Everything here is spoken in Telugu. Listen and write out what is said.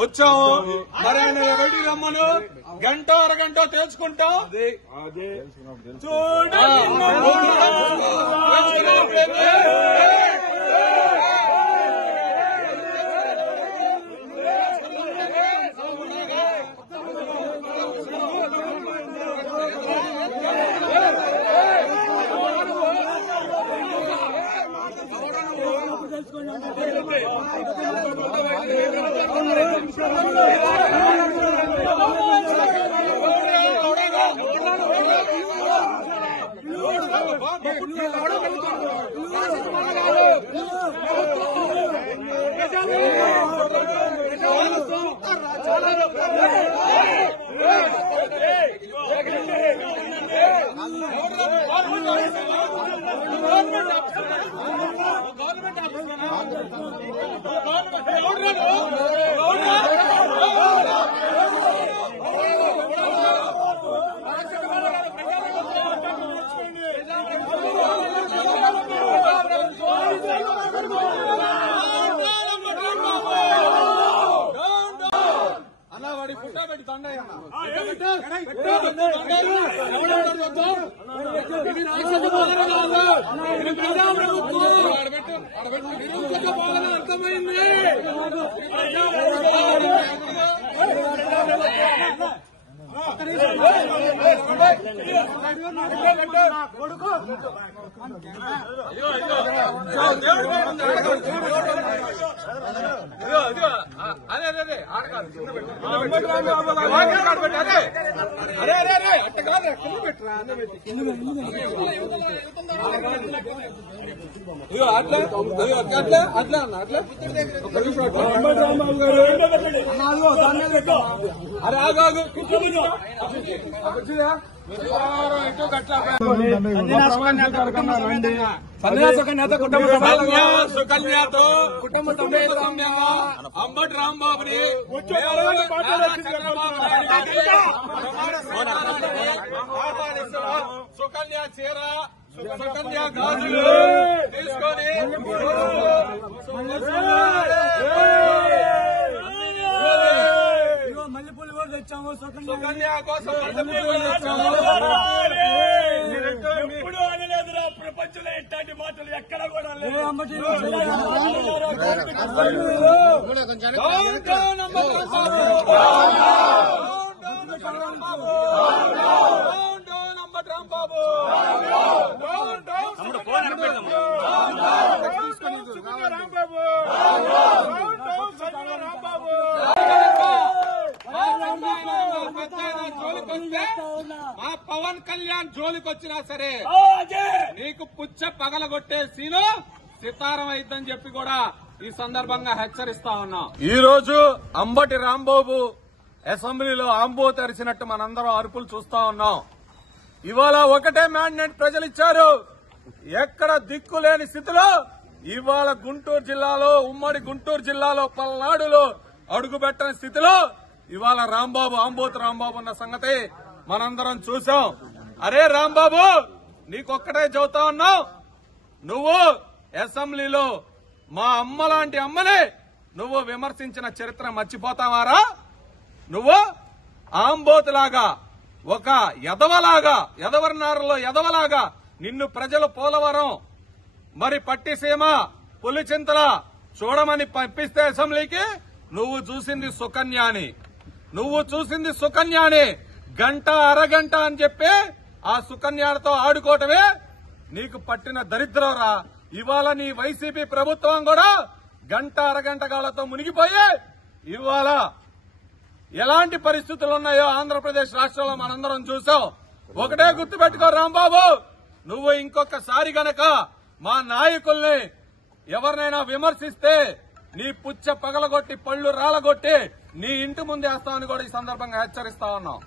వచ్చాము. మరి ఆయన బయటికి రమ్మను, గంట అరగంట తెలుసుకుంటాం. సుకన్యతో కుటుంబ సమేతంగా అంబటి రాంబాబుని సుకన్య చీర, సుకన్య గాజులు తీసుకొని మల్లెపూలు కూడా తెచ్చాము. సుకన్య కోసం మల్లెపూలు తెచ్చాము. ఎప్పుడు అనలేదురా ప్రపంచంలో ఇట్లాంటి మాటలు ఎక్కడ కూడా లేదు. మా పవన్ కళ్యాణ్ జోలికొచ్చినా సరే నీకు పుచ్చ పగలగొట్టే సీను సితారం అయిద్దని చెప్పి కూడా ఈ సందర్భంగా హెచ్చరిస్తా ఉన్నాం. ఈ రోజు అంబటి రాంబాబు అసెంబ్లీలో ఆంబో తెరిచినట్టు మనందరం అరుపులు చూస్తా ఉన్నాం. ఇవాళ ఒకటే మ్యాండేట్ ప్రజలు ఇచ్చారు. ఎక్కడ దిక్కు లేని స్థితిలో ఇవాళ గుంటూరు జిల్లాలో, ఉమ్మడి గుంటూరు జిల్లాలో పల్నాడులో అడుగుపెట్టని స్థితిలో ఇవాళ రాంబాబు, ఆంబోతు రాంబాబు ఉన్న సంగతి మనందరం చూసాం. అరే రాంబాబు, నీకొక్కటే చెబుతా ఉన్నావు, నువ్వు అసెంబ్లీలో మా అమ్మ లాంటి అమ్మని నువ్వు విమర్శించిన చరిత్ర మర్చిపోతావారా? నువ్వు ఆంబోతులాగా, ఒక ఎదవలాగా, ఎదవర్నారులో ఎదవలాగా నిన్ను ప్రజలు పోలవరం, మరి పట్టిసీమ, పులిచింతల చూడమని పంపిస్తే అసెంబ్లీకి నువ్వు చూసింది సుకన్యాని, గంట అరగంట అని చెప్పి ఆ సుకన్యాలతో ఆడుకోవటమే నీకు పట్టిన దరిద్రంరా. ఇవాళ నీ వైసీపీ ప్రభుత్వం కూడా గంట అరగంట గాలతో మునిగిపోయి ఇవాళ ఎలాంటి పరిస్థితులు ఉన్నాయో ఆంధ్రప్రదేశ్ రాష్ట్రంలో మనందరం చూసాం. ఒకటే గుర్తుపెట్టుకో రాంబాబు, నువ్వు ఇంకొకసారి గనక మా నాయకుల్ని ఎవరినైనా విమర్శిస్తే నీ పుచ్చ పగలగొట్టి, పళ్ళు రాలగొట్టి నీ ఇంటి ముందేస్తామని కూడా ఈ సందర్భంగా హెచ్చరిస్తా ఉన్నాం.